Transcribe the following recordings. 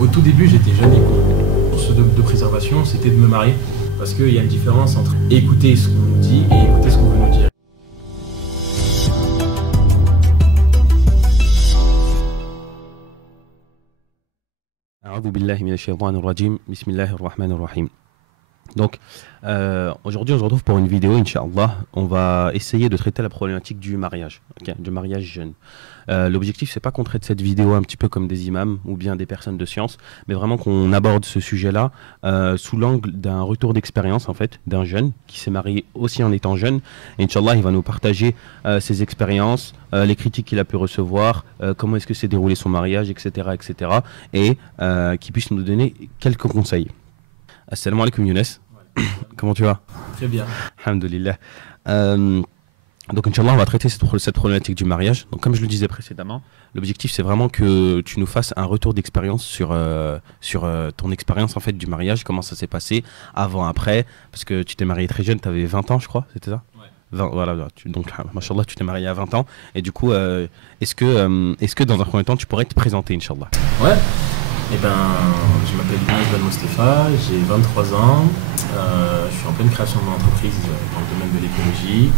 Au tout début, j'étais jeune et con. Source de préservation, c'était de me marier. Parce qu'il y a une différence entre écouter ce qu'on nous dit et écouter ce qu'on veut nous dire. A'udhu billahi minash shaitanir rajim. Bismillahir rahmanir rahim. Donc, aujourd'hui, on se retrouve pour une vidéo, Inch'Allah. On va essayer de traiter la problématique du mariage, du mariage jeune. L'objectif, c'est pas qu'on traite cette vidéo un petit peu comme des imams ou bien des personnes de science, mais vraiment qu'on aborde ce sujet-là sous l'angle d'un retour d'expérience, en fait, d'un jeune qui s'est marié aussi en étant jeune. Et Inch'Allah, il va nous partager ses expériences, les critiques qu'il a pu recevoir, comment est-ce que s'est déroulé son mariage, etc., etc. Et qu'il puisse nous donner quelques conseils. Assalamu alaikum Younes. Comment tu vas? Très bien. Alhamdulillah. Donc Inch'Allah, on va traiter cette problématique du mariage. Donc comme je le disais précédemment, l'objectif c'est vraiment que tu nous fasses un retour d'expérience sur ton expérience en fait du mariage, comment ça s'est passé, avant, après, parce que tu t'es marié très jeune, tu avais 20 ans je crois, c'était ça? Ouais. 20, voilà, donc machallah tu t'es marié à 20 ans, et du coup, est-ce que dans un premier temps tu pourrais te présenter Inch'Allah? Ouais. Eh ben, je m'appelle Younes Ben Mostefa, j'ai 23 ans, je suis en pleine création de mon entreprise dans le domaine de l'écologie.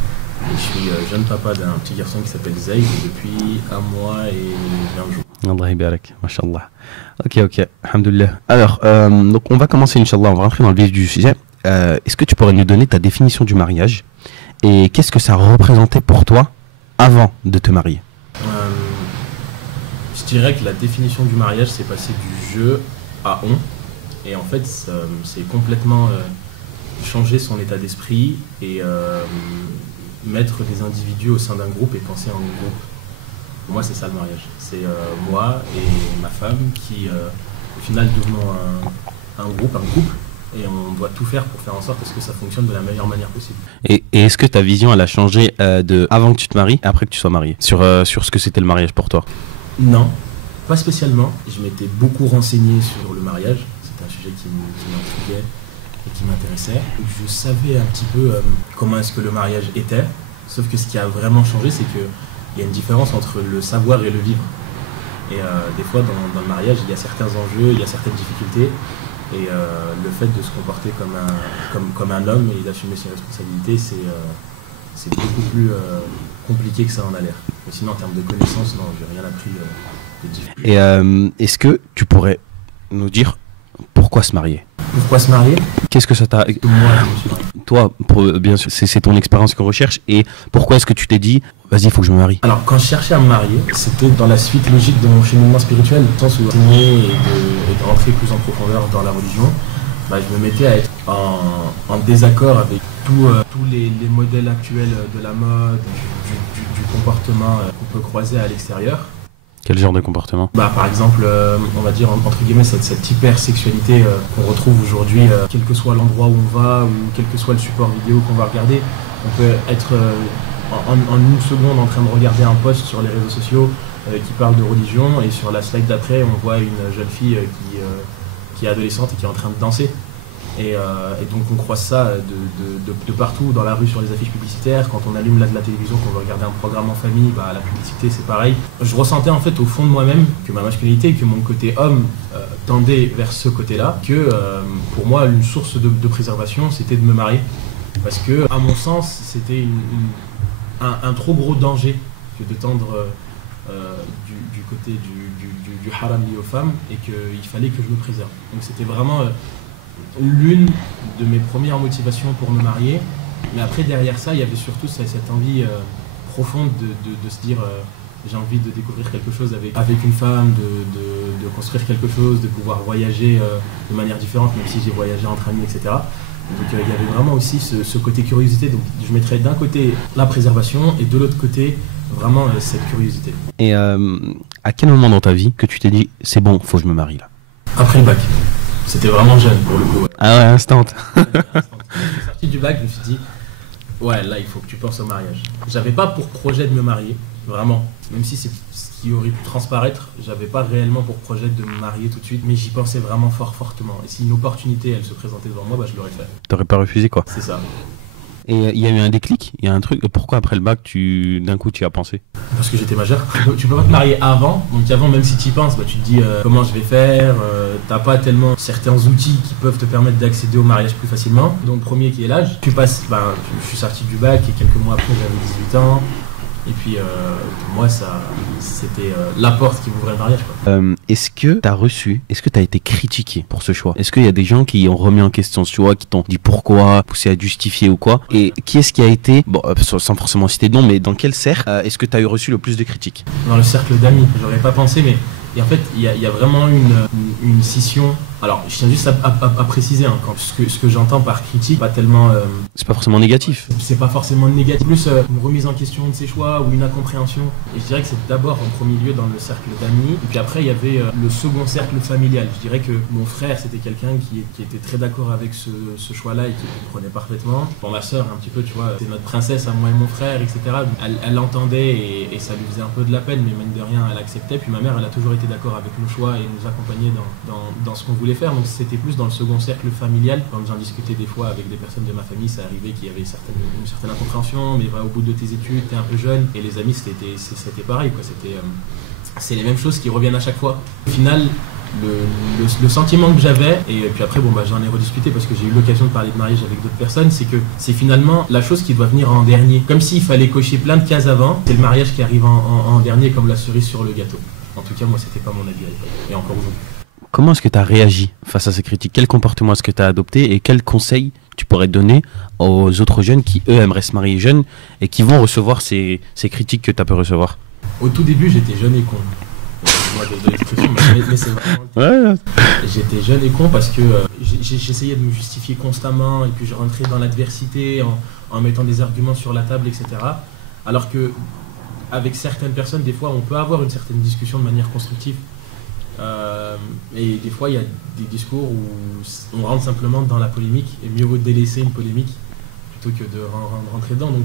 Et je suis jeune papa d'un petit garçon qui s'appelle Zayd depuis 1 mois et 20 jours. Allah barak, mashallah. Ok, alhamdulillah. Alors, donc on va commencer, Inch'Allah, on va rentrer dans le vif du sujet. Est-ce que tu pourrais nous donner ta définition du mariage et qu'est-ce que ça représentait pour toi avant de te marier? Je dirais que la définition du mariage, c'est passer du je à on. Et en fait, c'est complètement changer son état d'esprit et mettre des individus au sein d'un groupe et penser en groupe. Pour moi, c'est ça le mariage. C'est moi et ma femme qui, au final, devenons un groupe, un couple, et on doit tout faire pour faire en sorte que ça fonctionne de la meilleure manière possible. Et est-ce que ta vision, elle a changé de avant que tu te maries et après que tu sois marié sur ce que c'était le mariage pour toi? Non, pas spécialement. Je m'étais beaucoup renseigné sur le mariage. C'était un sujet qui m'intriguait et qui m'intéressait. Je savais un petit peu comment est-ce que le mariage était, sauf que ce qui a vraiment changé, c'est qu'il y a une différence entre le savoir et le vivre. Et des fois, dans le mariage, il y a certains enjeux, il y a certaines difficultés, et le fait de se comporter comme un homme et d'assumer ses responsabilités, c'est beaucoup plus compliqué que ça en a l'air. Mais sinon, en termes de connaissances, non, j'ai rien appris de différent. Et est-ce que tu pourrais nous dire pourquoi se marier? Pourquoi se marier? Qu'est-ce que ça t'a... Moi, je me suis marié. Toi, bien sûr, c'est ton expérience qu'on recherche. Et pourquoi est-ce que tu t'es dit, vas-y, il faut que je me marie? Alors, quand je cherchais à me marier, c'était dans la suite logique de mon cheminement spirituel, dans le sens où enseigner et de rentrer plus en profondeur dans la religion, je me mettais à être en désaccord avec tous les modèles actuels de la mode, du comportement qu'on peut croiser à l'extérieur. Quel genre de comportement? Par exemple, on va dire entre guillemets cette hypersexualité qu'on retrouve aujourd'hui, quel que soit l'endroit où on va ou quel que soit le support vidéo qu'on va regarder. On peut être en une seconde en train de regarder un post sur les réseaux sociaux qui parle de religion et sur la slide d'après on voit une jeune fille qui est adolescente et qui est en train de danser. Et donc on croise ça de partout dans la rue, sur les affiches publicitaires. Quand on allume de la télévision, qu'on veut regarder un programme en famille, la publicité c'est pareil. Je ressentais en fait au fond de moi-même que ma masculinité, que mon côté homme tendait vers ce côté-là, que pour moi une source de préservation c'était de me marier. Parce que à mon sens c'était un trop gros danger que de tendre du côté du haram lié aux femmes, et qu'il fallait que je me préserve. Donc c'était vraiment l'une de mes premières motivations pour me marier. Mais après derrière ça il y avait surtout cette envie profonde de se dire j'ai envie de découvrir quelque chose avec une femme, de construire quelque chose, de pouvoir voyager de manière différente, même si j'ai voyagé entre amis, etc. Donc il y avait vraiment aussi ce côté curiosité. Donc je mettrais d'un côté la préservation et de l'autre côté vraiment cette curiosité. Et à quel moment dans ta vie que tu t'es dit c'est bon, faut que je me marie là? Après le bac. C'était vraiment jeune pour le coup. Ouais. Ah ouais, instant. Je suis sorti du bac, je me suis dit ouais, là il faut que tu penses au mariage. J'avais pas pour projet de me marier, vraiment. Même si c'est ce qui aurait pu transparaître, j'avais pas réellement pour projet de me marier tout de suite, mais j'y pensais vraiment fortement. Et si une opportunité elle se présentait devant moi, je l'aurais fait. T'aurais pas refusé quoi? C'est ça. Et il y a eu un déclic, il y a un truc. Pourquoi après le bac, d'un coup, tu y as pensé? Parce que j'étais majeur. Tu peux pas te marier avant. Donc avant, même si tu y penses, bah, tu te dis comment je vais faire. T'as pas tellement certains outils qui peuvent te permettre d'accéder au mariage plus facilement. Donc premier qui est l'âge. Je suis sorti du bac et quelques mois après j'avais 18 ans. Et puis pour moi c'était la porte qui m'ouvrait le mariage, quoi. Est-ce que tu as été critiqué pour ce choix? Est-ce qu'il y a des gens qui ont remis en question ce choix, qui t'ont dit pourquoi, poussé à justifier ou quoi? Et qui est-ce qui a été, bon, sans forcément citer de nom, mais dans quel cercle est-ce que tu as eu reçu le plus de critiques? Dans le cercle d'amis, j'aurais pas pensé, mais et en fait il y a vraiment une scission. Alors je tiens juste à préciser ce que j'entends par critique, pas tellement c'est pas forcément négatif. C'est pas forcément négatif, plus une remise en question de ses choix ou une incompréhension. Et je dirais que c'est d'abord en premier lieu dans le cercle d'amis. Et puis après il y avait le second cercle familial. Je dirais que mon frère c'était quelqu'un qui était très d'accord avec ce choix-là et qui comprenait parfaitement. Bon, ma sœur un petit peu, tu vois, c'est notre princesse à moi et mon frère, etc. Elle l'entendait et ça lui faisait un peu de la peine, mais mine de rien elle acceptait. Puis ma mère elle a toujours été d'accord avec nos choix et nous accompagnait dans ce qu'on voulait faire. Donc c'était plus dans le second cercle familial. Quand j'en discutais des fois avec des personnes de ma famille, ça arrivait qu'il y avait une certaine incompréhension, mais va au bout de tes études, t'es un peu jeune. Et les amis c'était pareil, quoi. C'est les mêmes choses qui reviennent à chaque fois. Au final, le sentiment que j'avais, et puis après j'en ai rediscuté parce que j'ai eu l'occasion de parler de mariage avec d'autres personnes, c'est que c'est finalement la chose qui doit venir en dernier. Comme s'il fallait cocher plein de cases avant, c'est le mariage qui arrive en dernier comme la cerise sur le gâteau. En tout cas moi c'était pas mon avis à l'époque, et encore aujourd'hui. Comment est-ce que tu as réagi face à ces critiques? Quel comportement est-ce que tu as adopté et quels conseils tu pourrais donner aux autres jeunes qui, eux, aimeraient se marier jeunes et qui vont recevoir ces critiques que tu as pu recevoir? Au tout début, j'étais jeune et con. Excuse-moi de l'expression, mais c'est vraiment... Ouais. J'étais jeune et con parce que j'essayais de me justifier constamment et puis je rentrais dans l'adversité en mettant des arguments sur la table, etc. Alors que avec certaines personnes, des fois, on peut avoir une certaine discussion de manière constructive. Et des fois il y a des discours où on rentre simplement dans la polémique et mieux vaut délaisser une polémique plutôt que de rentrer dedans. Donc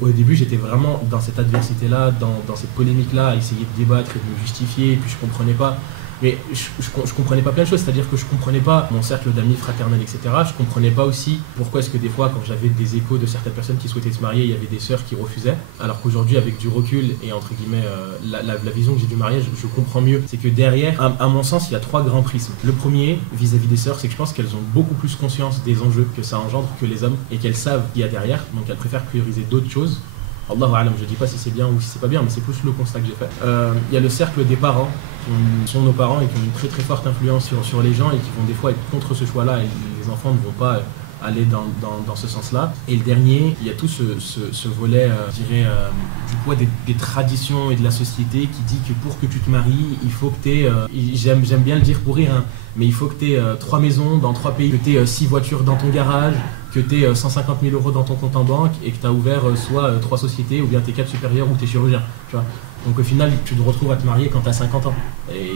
au début j'étais vraiment dans cette adversité là, dans cette polémique là, à essayer de débattre et de me justifier, et puis je comprenais pas. Mais je comprenais pas plein de choses, c'est-à-dire que je comprenais pas mon cercle d'amis fraternels, etc. Je comprenais pas aussi pourquoi est-ce que des fois, quand j'avais des échos de certaines personnes qui souhaitaient se marier, il y avait des sœurs qui refusaient. Alors qu'aujourd'hui, avec du recul et entre guillemets la vision que j'ai du mariage, je comprends mieux. C'est que derrière, à mon sens, il y a trois grands prismes. Le premier, vis-à-vis des sœurs, c'est que je pense qu'elles ont beaucoup plus conscience des enjeux que ça engendre que les hommes et qu'elles savent ce qu'il y a derrière, donc elles préfèrent prioriser d'autres choses. Allahu a'lam, je dis pas si c'est bien ou si c'est pas bien, mais c'est plus le constat que j'ai fait. Il y a le cercle des parents, qui sont nos parents et qui ont une très très forte influence sur les gens et qui vont des fois être contre ce choix-là, et les enfants ne vont pas aller dans ce sens-là. Et le dernier, il y a tout ce volet, je dirais, du poids des traditions et de la société qui dit que pour que tu te maries, il faut que tu aies, j'aime bien le dire pour rire, hein, mais il faut que tu aies 3 maisons dans 3 pays, que tu aies 6 voitures dans ton garage, que tu aies 150 000 € dans ton compte en banque et que tu as ouvert soit 3 sociétés ou bien tes 4 supérieurs ou tes chirurgiens. Tu vois. Donc au final, tu te retrouves à te marier quand tu as 50 ans. Et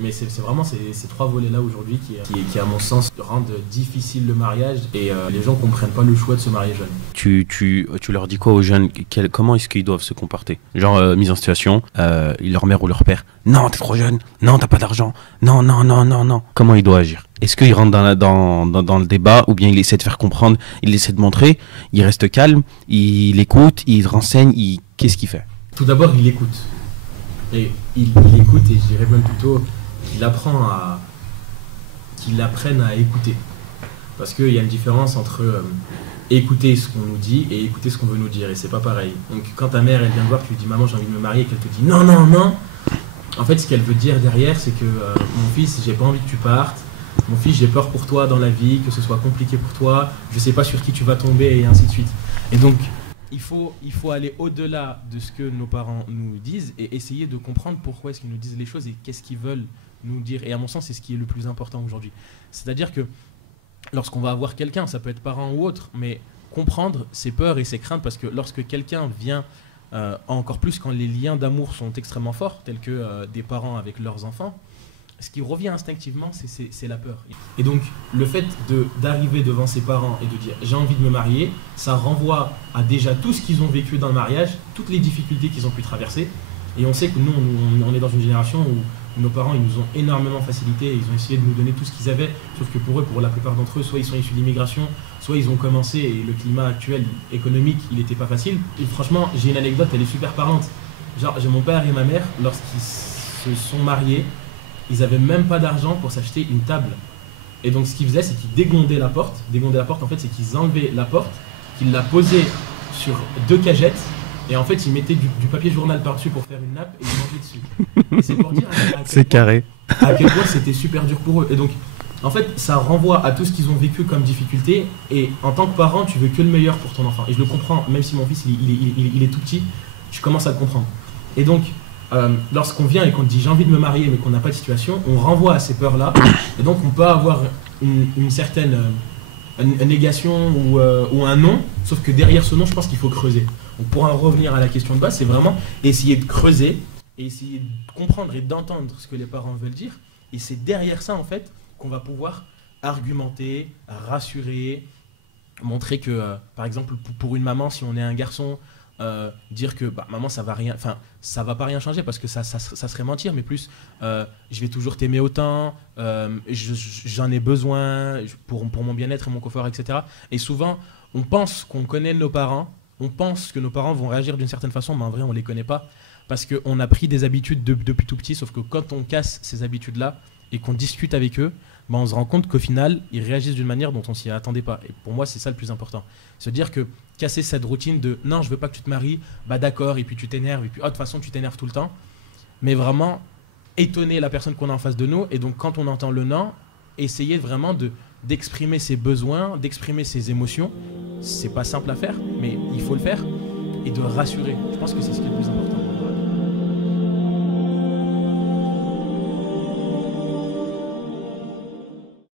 mais c'est vraiment ces 3 volets-là aujourd'hui qui, à mon sens, rendent difficile le mariage et les gens ne comprennent pas le choix de se marier jeune. Tu leur dis quoi aux jeunes? Comment est-ce qu'ils doivent se comporter? Genre, mise en situation, leur mère ou leur père, non, t'es trop jeune, non, t'as pas d'argent, non. Comment il doit agir? Est-ce qu'il rentre dans le débat ou bien il essaie de faire comprendre, il essaie de montrer, il reste calme, il écoute, il renseigne, qu'est-ce qu'il fait? Tout d'abord, il écoute. Et il écoute, et je dirais même plutôt qu'il apprenne à écouter. Parce qu'il y a une différence entre écouter ce qu'on nous dit et écouter ce qu'on veut nous dire. Et c'est pas pareil. Donc quand ta mère, elle vient te voir, tu lui dis maman, j'ai envie de me marier, et qu'elle te dit non. En fait, ce qu'elle veut dire derrière, c'est que mon fils, j'ai pas envie que tu partes. Mon fils, j'ai peur pour toi dans la vie, que ce soit compliqué pour toi. Je sais pas sur qui tu vas tomber et ainsi de suite. Et donc, il faut aller au-delà de ce que nos parents nous disent et essayer de comprendre pourquoi est-ce qu'ils nous disent les choses et qu'est-ce qu'ils veulent nous dire. Et à mon sens, c'est ce qui est le plus important aujourd'hui. C'est-à-dire que lorsqu'on va avoir quelqu'un, ça peut être parent ou autre, mais comprendre ses peurs et ses craintes, parce que lorsque quelqu'un vient, encore plus quand les liens d'amour sont extrêmement forts, tels que des parents avec leurs enfants, ce qui revient instinctivement, c'est la peur. Et donc, le fait d'arriver devant ses parents et de dire « j'ai envie de me marier », ça renvoie à déjà tout ce qu'ils ont vécu dans le mariage, toutes les difficultés qu'ils ont pu traverser. Et on sait que nous, on est dans une génération nos parents, ils nous ont énormément facilité, ils ont essayé de nous donner tout ce qu'ils avaient, sauf que pour eux, pour la plupart d'entre eux, soit ils sont issus de l'immigration, soit ils ont commencé et le climat actuel économique, il n'était pas facile. Et franchement, j'ai une anecdote, elle est super parlante. Genre, j'ai mon père et ma mère, lorsqu'ils se sont mariés, ils n'avaient même pas d'argent pour s'acheter une table. Et donc, ce qu'ils faisaient, c'est qu'ils dégrondaient la porte. Dégrondaient la porte, en fait, c'est qu'ils enlevaient la porte, qu'ils la posaient sur 2 cagettes, et en fait, ils mettaient du papier journal par-dessus pour faire une nappe et ils mangeaient dessus. Et c'est pour dire c'est carré. À quel point c'était super dur pour eux. Et donc, en fait, ça renvoie à tout ce qu'ils ont vécu comme difficulté. Et en tant que parent, tu veux que le meilleur pour ton enfant. Et je le comprends, même si mon fils, il est tout petit, je commence à le comprendre. Et donc, lorsqu'on vient et qu'on dit j'ai envie de me marier mais qu'on n'a pas de situation, on renvoie à ces peurs-là. Et donc, on peut avoir une certaine une négation ou un non, sauf que derrière ce non, je pense qu'il faut creuser. Donc, pour en revenir à la question de base, c'est vraiment essayer de creuser et essayer de comprendre et d'entendre ce que les parents veulent dire. Et c'est derrière ça, en fait, qu'on va pouvoir argumenter, rassurer, montrer que, par exemple, pour une maman, si on est un garçon, dire que maman, ça va pas rien changer parce que ça serait mentir, mais plus je vais toujours t'aimer autant, j'en ai besoin pour mon bien-être et mon confort, etc. Et souvent, on pense qu'on connaît nos parents, on pense que nos parents vont réagir d'une certaine façon, mais en vrai, on les connaît pas parce qu'on a pris des habitudes depuis tout petit, sauf que quand on casse ces habitudes-là et qu'on discute avec eux, on se rend compte qu'au final, ils réagissent d'une manière dont on s'y attendait pas. Et pour moi, c'est ça le plus important. Se dire que casser cette routine de non, je veux pas que tu te maries, d'accord, et puis tu t'énerves, et puis de toute façon, tu t'énerves tout le temps. Mais vraiment, étonner la personne qu'on a en face de nous. Et donc, quand on entend le non, essayer vraiment d'exprimer ses besoins, d'exprimer ses émotions. C'est pas simple à faire, mais il faut le faire. Et de rassurer. Je pense que c'est ce qui est le plus important.